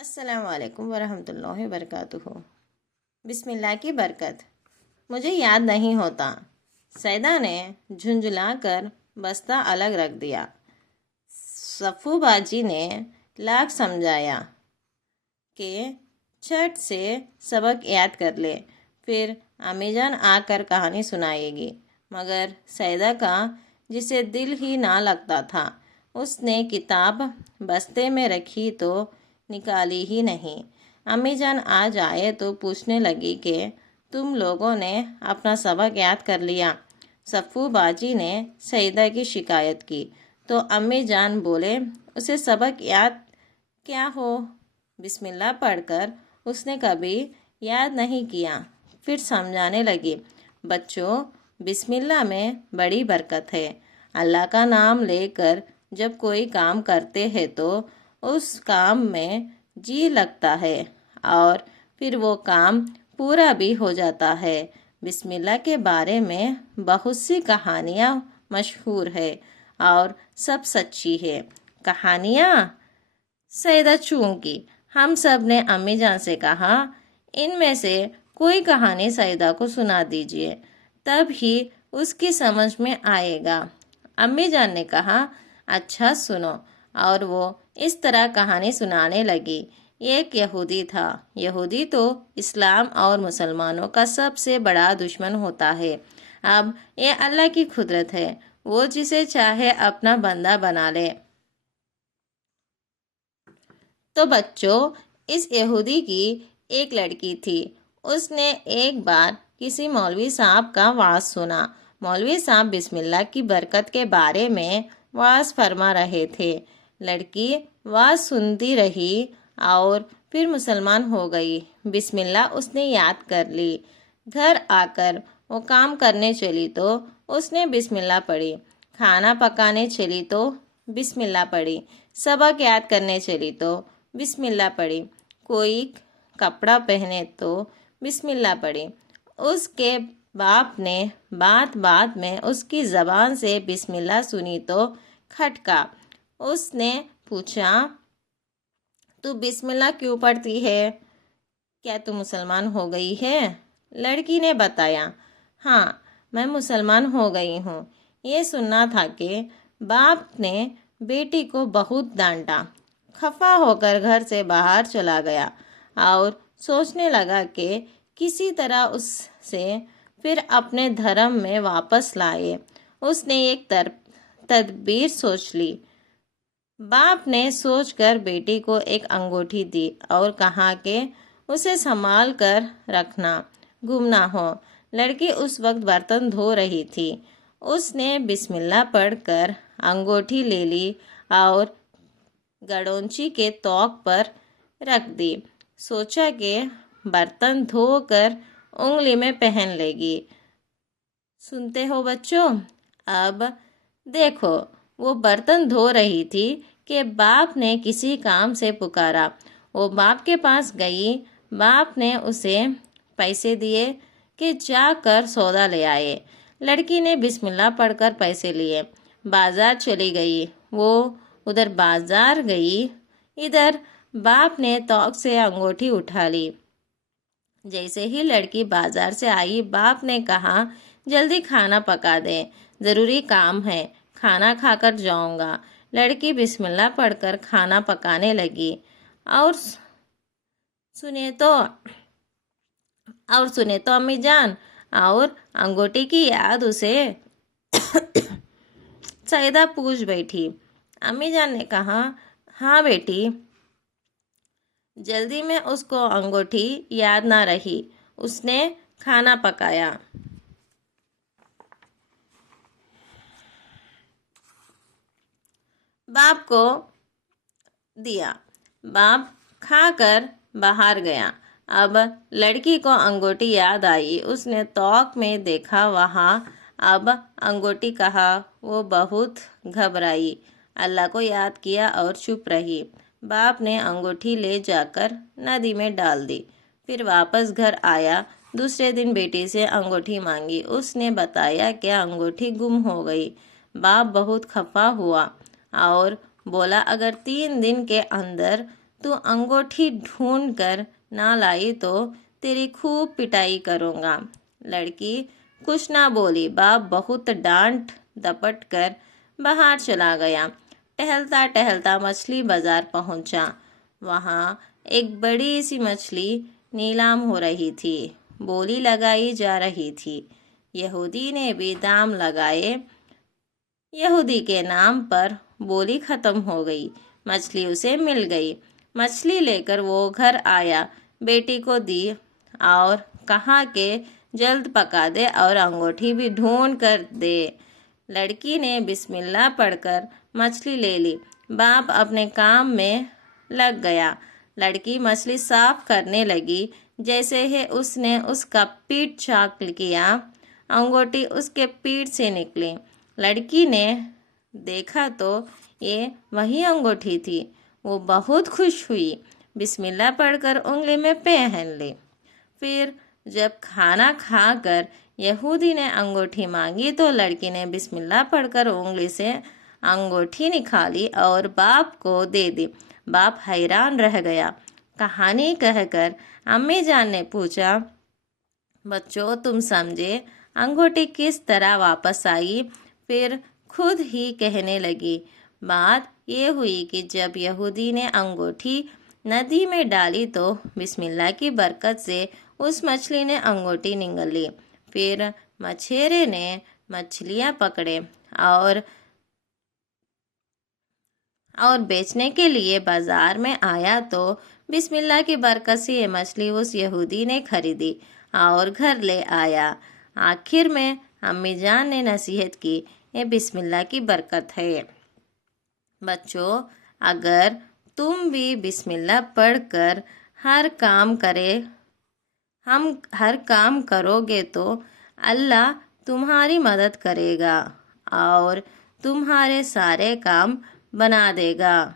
السلام علیکم ورحمۃ اللہ وبرکاتہ۔ بسم اللہ کی برکت۔ مجھے یاد نہیں ہوتا، سیدہ نے جھنجھلا کر بستہ الگ رکھ دیا۔ صفو باجی نے لاکھ سمجھایا کہ چھٹ سے سبق یاد کر لے، پھر امی جان آ کر کہانی سنائے گی، مگر سیدہ کا جسے دل ہی نہ لگتا تھا، اس نے کتاب بستے میں رکھی تو نکالی ہی نہیں۔ امی جان آج آئے تو پوچھنے لگی کہ تم لوگوں نے اپنا سبق یاد کر لیا؟ صفو باجی نے سیدہ کی شکایت کی تو امی جان بولے اسے سبق یاد کیا ہو؟ بسم اللہ پڑھ کر اس نے کبھی یاد نہیں کیا۔ پھر سمجھانے لگی، بچوں بسم اللہ میں بڑی برکت ہے۔ اللہ کا نام لے کر جب کوئی کام کرتے ہیں تو اس کام میں جی لگتا ہے اور پھر وہ کام پورا بھی ہو جاتا ہے۔ بسم اللہ کے بارے میں بہت سی کہانیاں مشہور ہے اور سب سچی ہے۔ کہانیاں؟ سیدہ چونکی ہم سب نے امی جان سے کہا، ان میں سے کوئی کہانی سیدہ کو سنا دیجیے، تب ہی اس کی سمجھ میں آئے گا۔ امی جان نے کہا، اچھا سنو، اور وہ اس طرح کہانی سنانے لگی۔ ایک یہودی تھا۔ یہودی تو اسلام اور مسلمانوں کا سب سے بڑا دشمن ہوتا ہے۔ اب یہ اللہ کی قدرت ہے، وہ جسے چاہے اپنا بندہ بنا لے۔ تو بچوں، اس یہودی کی ایک لڑکی تھی۔ اس نے ایک بار کسی مولوی صاحب کا وعظ سنا۔ مولوی صاحب بسم اللہ کی برکت کے بارے میں وعظ فرما رہے تھے۔ لڑکی وعظ سنتی رہی اور پھر مسلمان ہو گئی۔ بسم اللہ اس نے یاد کر لی۔ گھر آ کر وہ کام کرنے چلی تو اس نے بسم اللہ پڑھی۔ کھانا پکانے چلی تو بسم اللہ پڑھی۔ سبق یاد کرنے چلی تو بسم اللہ پڑھی۔ کوئی کپڑا پہنے تو بسم اللہ پڑھی۔ اس کے باپ نے بات بات میں اس کی زبان سے بسم اللہ سنی تو کھٹکا۔ اس نے پوچھا، تو بسم اللہ کیوں پڑھتی ہے؟ کیا تو مسلمان ہو گئی ہے؟ لڑکی نے بتایا، ہاں میں مسلمان ہو گئی ہوں۔ یہ سننا تھا کہ باپ نے بیٹی کو بہت ڈانٹا۔ خفا ہو کر گھر سے باہر چلا گیا اور سوچنے لگا کہ کسی طرح اس سے پھر اپنے دھرم میں واپس لائے۔ اس نے ایک تدبیر سوچ لی۔ باپ نے سوچ کر بیٹی کو ایک انگوٹھی دی اور کہا کہ اسے سنبھال کر رکھنا، گم نہ ہو۔ لڑکی اس وقت برتن دھو رہی تھی۔ اس نے بسم اللہ پڑھ کر انگوٹھی لے لی اور گڈونچی کے توق پر رکھ دی۔ سوچا کہ برتن دھو کر انگلی میں پہن لے گی۔ سنتے ہو بچوں؟ اب دیکھو، وہ برتن دھو رہی تھی کہ باپ نے کسی کام سے پکارا۔ وہ باپ کے پاس گئی۔ باپ نے اسے پیسے دیے کہ جا کر سودا لے آئے۔ لڑکی نے بسم اللہ پڑھ کر پیسے لیے، بازار چلی گئی۔ وہ ادھر بازار گئی، ادھر باپ نے توق سے انگوٹھی اٹھا لی۔ جیسے ہی لڑکی بازار سے آئی، باپ نے کہا، جلدی کھانا پکا دے، ضروری کام ہے، کھانا کھا کر جاؤں گا۔ لڑکی بسم اللہ پڑھ کر کھانا پکانے لگی۔ اور سنے تو امی جان، اور انگوٹھی کی یاد اسے؟ سیدہ پوچھ بیٹھی۔ امی جان نے کہا، ہاں بیٹی، جلدی میں اس کو انگوٹھی یاد نہ رہی۔ اس نے کھانا پکایا، باپ کو دیا۔ باپ کھا کر باہر گیا۔ اب لڑکی کو انگوٹھی یاد آئی۔ اس نے توق میں دیکھا، وہاں اب انگوٹھی کہا۔ وہ بہت گھبرائی، اللہ کو یاد کیا اور چپ رہی۔ باپ نے انگوٹھی لے جا کر ندی میں ڈال دی، پھر واپس گھر آیا۔ دوسرے دن بیٹی سے انگوٹھی مانگی۔ اس نے بتایا کہ انگوٹھی گم ہو گئی۔ باپ بہت خفا ہوا اور بولا، اگر 3 دن کے اندر تو انگوٹھی ڈھونڈ کر نہ لائی تو تیری خوب پٹائی کروں گا۔ لڑکی کچھ نہ بولی۔ باپ بہت ڈانٹ دپٹ کر باہر چلا گیا۔ ٹہلتا ٹہلتا مچھلی بازار پہنچا۔ وہاں ایک بڑی سی مچھلی نیلام ہو رہی تھی، بولی لگائی جا رہی تھی۔ یہودی نے بھی دام لگائے۔ یہودی کے نام پر بولی ختم ہو گئی۔ مچھلی اسے مل گئی۔ مچھلی لے کر وہ گھر آیا، بیٹی کو دی اور کہا کہ جلد پکا دے اور انگوٹھی بھی ڈھونڈ کر دے۔ لڑکی نے بسم اللہ پڑھ کر مچھلی لے لی۔ باپ اپنے کام میں لگ گیا۔ لڑکی مچھلی صاف کرنے لگی۔ جیسے ہی اس نے اس کا پیٹ چاک کیا، انگوٹھی اس کے پیٹ سے نکلی۔ لڑکی نے دیکھا تو یہ وہی انگوٹھی تھی۔ وہ بہت خوش ہوئی، بسم اللہ پڑھ کر انگلی میں پہن لی۔ پھر جب کھانا کھا کر یہودی نے انگوٹھی مانگی تو لڑکی نے بسم اللہ پڑھ کر انگلی سے انگوٹھی نکالی اور باپ کو دے دی۔ باپ حیران رہ گیا۔ کہانی کہہ کر امی جان نے پوچھا، بچوں تم سمجھے انگوٹھی کس طرح واپس آئی؟ پھر خود ہی کہنے لگی۔ بات یہ ہوئی کہ جب یہودی نے انگوٹھی ندی میں ڈالی تو بسم اللہ کی برکت سے اس مچھلی نے انگوٹھی نگل لی۔ پھر مچھیرے نے مچھلیاں پکڑے اور بیچنے کے لیے بازار میں آیا تو بسم اللہ کی برکت سے یہ مچھلی اس یہودی نے خریدی اور گھر لے آیا۔ آخر میں امی جان نے نصیحت کی، یہ بسم اللہ کی برکت ہے۔ بچوں اگر تم بھی بسم اللہ پڑھ کر ہر کام کرو گے تو اللہ تمہاری مدد کرے گا اور تمہارے سارے کام بنا دے گا۔